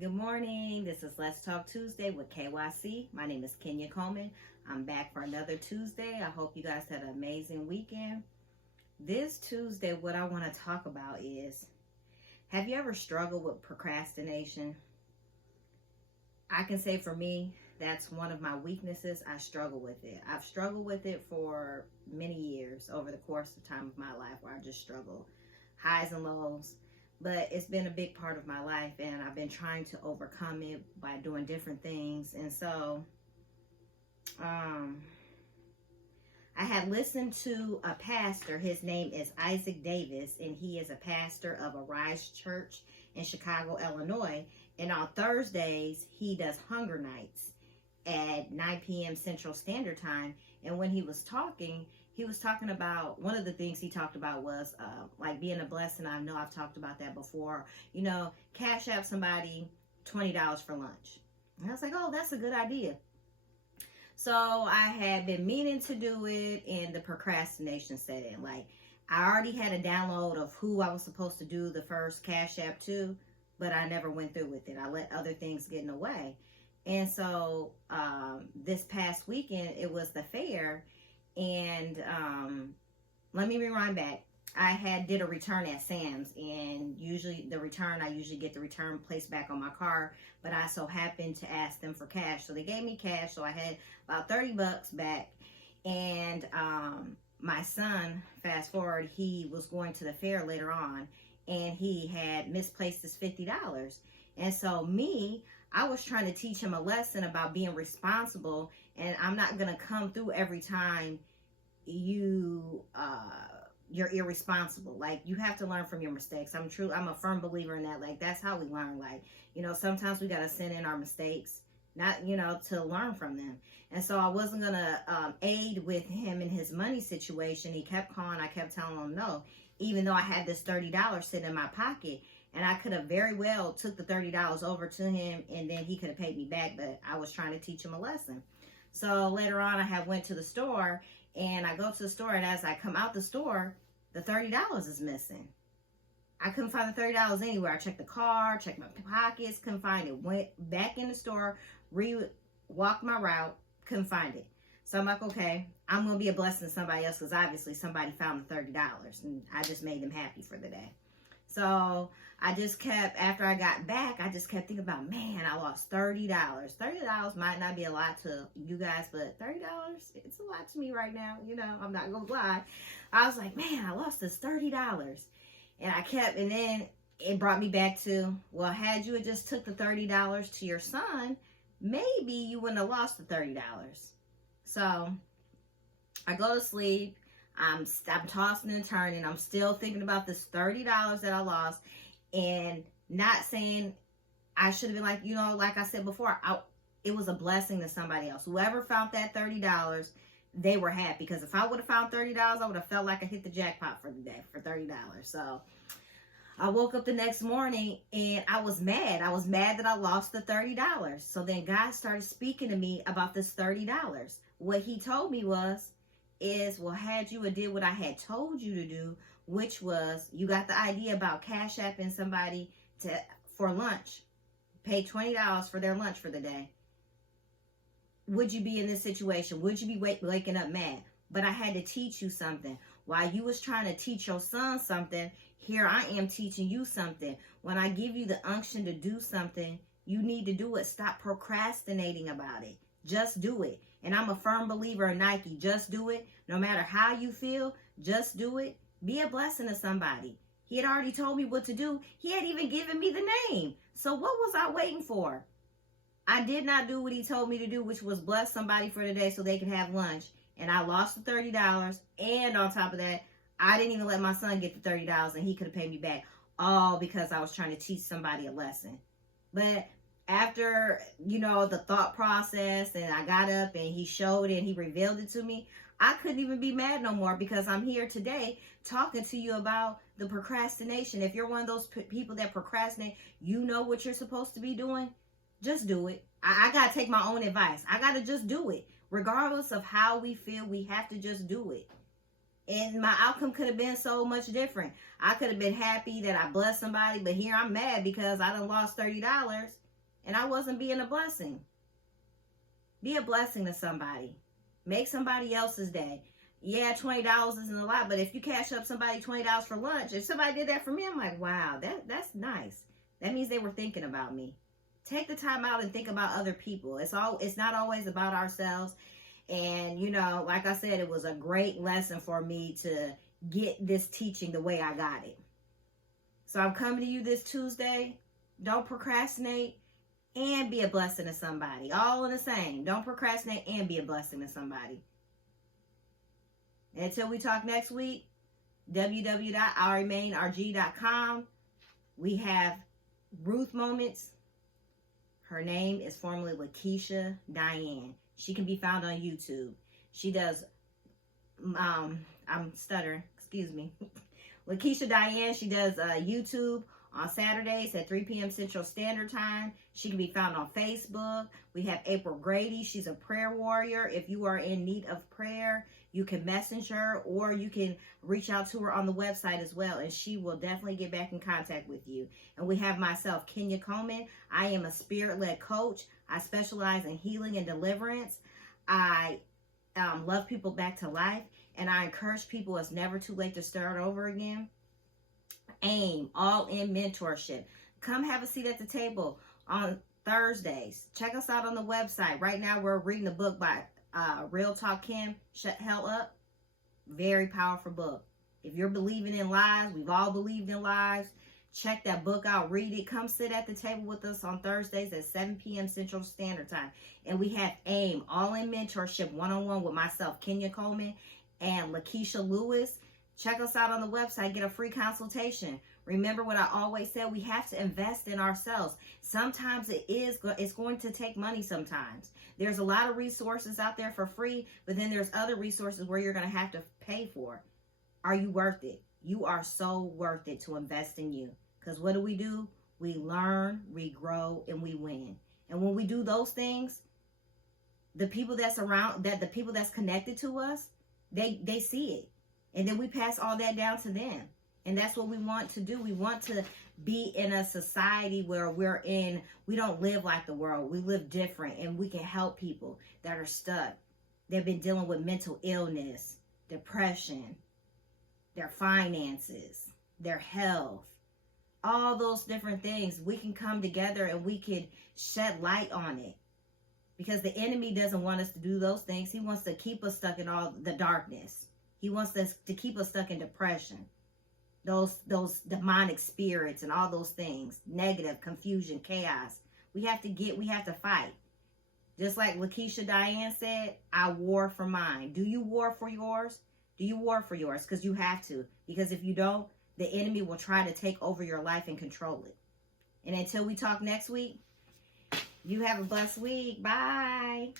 Good morning. This is Let's Talk Tuesday with KYC. My name is Kenya Coleman. I'm back for another Tuesday. I hope you guys had an amazing weekend. This Tuesday, what I want to talk about is, have you ever struggled with procrastination? I can say for me, that's one of my weaknesses. I struggle with it. I've struggled with it for many years over the course of time of my life where I just struggle, highs and lows. But it's been a big part of my life, and I've been trying to overcome it by doing different things. And so I had listened to a pastor. His name is Isaac Davis, and he is a pastor of Arise Church in Chicago, Illinois. And on Thursdays, he does hunger nights at 9 p.m. Central Standard Time. And when he was talking about, one of the things he talked about was like being a blessing. I know I've talked about that before. You know, cash out somebody $20 for lunch. And I was like, oh, that's a good idea. So I had been meaning to do it, and the procrastination set in. Like, I already had a download of who I was supposed to do the first cash app to, but I never went through with it. I let other things get in the way. And so this past weekend, it was the fair. And let me rewind back. I did a return at Sam's, and usually I usually get the return placed back on my car, but I so happened to ask them for cash. So they gave me cash, so I had about $30 back. And my son, fast forward, he was going to the fair later on, and he had misplaced his $50. And so I was trying to teach him a lesson about being responsible, and I'm not going to come through every time you're irresponsible. Like, you have to learn from your mistakes. I'm a firm believer in that. Like, that's how we learn. Like, you know, sometimes we got to send in our mistakes, not, you know, to learn from them. And so I wasn't going to aid with him in his money situation. He kept calling. I kept telling him no, even though I had this $30 sitting in my pocket. And I could have very well took the $30 over to him, and then he could have paid me back, but I was trying to teach him a lesson. So later on, I went to the store, and I go to the store, and as I come out the store, the $30 is missing. I couldn't find the $30 anywhere. I checked the car, checked my pockets, couldn't find it. Went back in the store, walked my route, couldn't find it. So I'm like, okay, I'm going to be a blessing to somebody else, because obviously somebody found the $30, and I just made them happy for the day. So I just kept, after I got back, I just kept thinking about, man, I lost $30. $30 might not be a lot to you guys, but $30, it's a lot to me right now. You know, I'm not going to lie. I was like, man, I lost this $30. And I kept, and then it brought me back to, well, had you just took the $30 to your son, maybe you wouldn't have lost the $30. So I go to sleep. I'm tossing and turning. I'm still thinking about this $30 that I lost, and not saying I should have been like, you know, like I said before, it was a blessing to somebody else. Whoever found that $30, they were happy, because if I would have found $30, I would have felt like I hit the jackpot for the day for $30. So I woke up the next morning, and I was mad. I was mad that I lost the $30. So then God started speaking to me about this $30. What he told me is, well, had you did what I had told you to do, which was, you got the idea about cash apping somebody for lunch, pay $20 for their lunch for the day, would you be in this situation? Would you be waking up mad? But I had to teach you something. While you was trying to teach your son something, here I am teaching you something. When I give you the unction to do something, you need to do it. Stop procrastinating about it. Just do it. And I'm a firm believer in Nike. Just do it. No matter how you feel, just do it. Be a blessing to somebody. He had already told me what to do. He had even given me the name. So what was I waiting for? I did not do what he told me to do, which was bless somebody for the day so they could have lunch. And I lost the $30. And on top of that, I didn't even let my son get the $30, and he could have paid me back. All because I was trying to teach somebody a lesson. But after, you know, the thought process, and I got up and he showed it and he revealed it to me, I couldn't even be mad no more, because I'm here today talking to you about the procrastination. If you're one of those people that procrastinate, you know what you're supposed to be doing, just do it. I got to take my own advice. I got to just do it. Regardless of how we feel, we have to just do it. And my outcome could have been so much different. I could have been happy that I blessed somebody, but here I'm mad because I done lost $30. and I wasn't being a blessing. Be a blessing to somebody. Make somebody else's day. Yeah, $20 isn't a lot, but if you cash up somebody $20 for lunch, if somebody did that for me, I'm like, wow, that's nice. That means they were thinking about me. Take the time out and think about other people. It's not always about ourselves. And, you know, like I said, it was a great lesson for me to get this teaching the way I got it. So I'm coming to you this Tuesday. Don't procrastinate and be a blessing to somebody. All in the same. Don't procrastinate and be a blessing to somebody. And until we talk next week, www.IremainRG.com. We have Ruth Moments. Her name is formerly Lakeisha Diane. She can be found on YouTube. She does, I'm stuttering, excuse me. Lakeisha Diane, she does YouTube on Saturdays at 3 p.m. Central Standard Time. She can be found on Facebook. We have April Grady. She's a prayer warrior. If you are in need of prayer, you can message her or you can reach out to her on the website as well, and she will definitely get back in contact with you. And we have myself, Kenya Coleman. I am a spirit-led coach. I specialize in healing and deliverance. I love people back to life, and I encourage people it's never too late to start over again. AIM, All In Mentorship. Come have a seat at the table on Thursdays. Check us out on the website. Right now we're reading a book by Real Talk Kim, Shut Hell Up. Very powerful book. If you're believing in lies, we've all believed in lies. Check that book out, read it. Come sit at the table with us on Thursdays at 7 p.m. Central Standard Time. And we have AIM, All In Mentorship, one-on-one with myself, Kenya Coleman, and Lakeisha Lewis. Check us out on the website. Get a free consultation. Remember what I always said, we have to invest in ourselves. Sometimes it's going to take money sometimes. There's a lot of resources out there for free, but then there's other resources where you're going to have to pay for. Are you worth it? You are so worth it to invest in you. Because what do? We learn, we grow, and we win. And when we do those things, the people that's around, the people that's connected to us, they see it. And then we pass all that down to them. And that's what we want to do. We want to be in a society where we don't live like the world. We live different, and we can help people that are stuck. They've been dealing with mental illness, depression, their finances, their health, all those different things. We can come together and we can shed light on it, because the enemy doesn't want us to do those things. He wants to keep us stuck in all the darkness. He wants us to keep us stuck in depression, those demonic spirits and all those things, negative, confusion, chaos. We have to fight. Just like Lakeisha Diane said, I war for mine. Do you war for yours? Do you war for yours? Because you have to. Because if you don't, the enemy will try to take over your life and control it. And until we talk next week, you have a blessed week. Bye.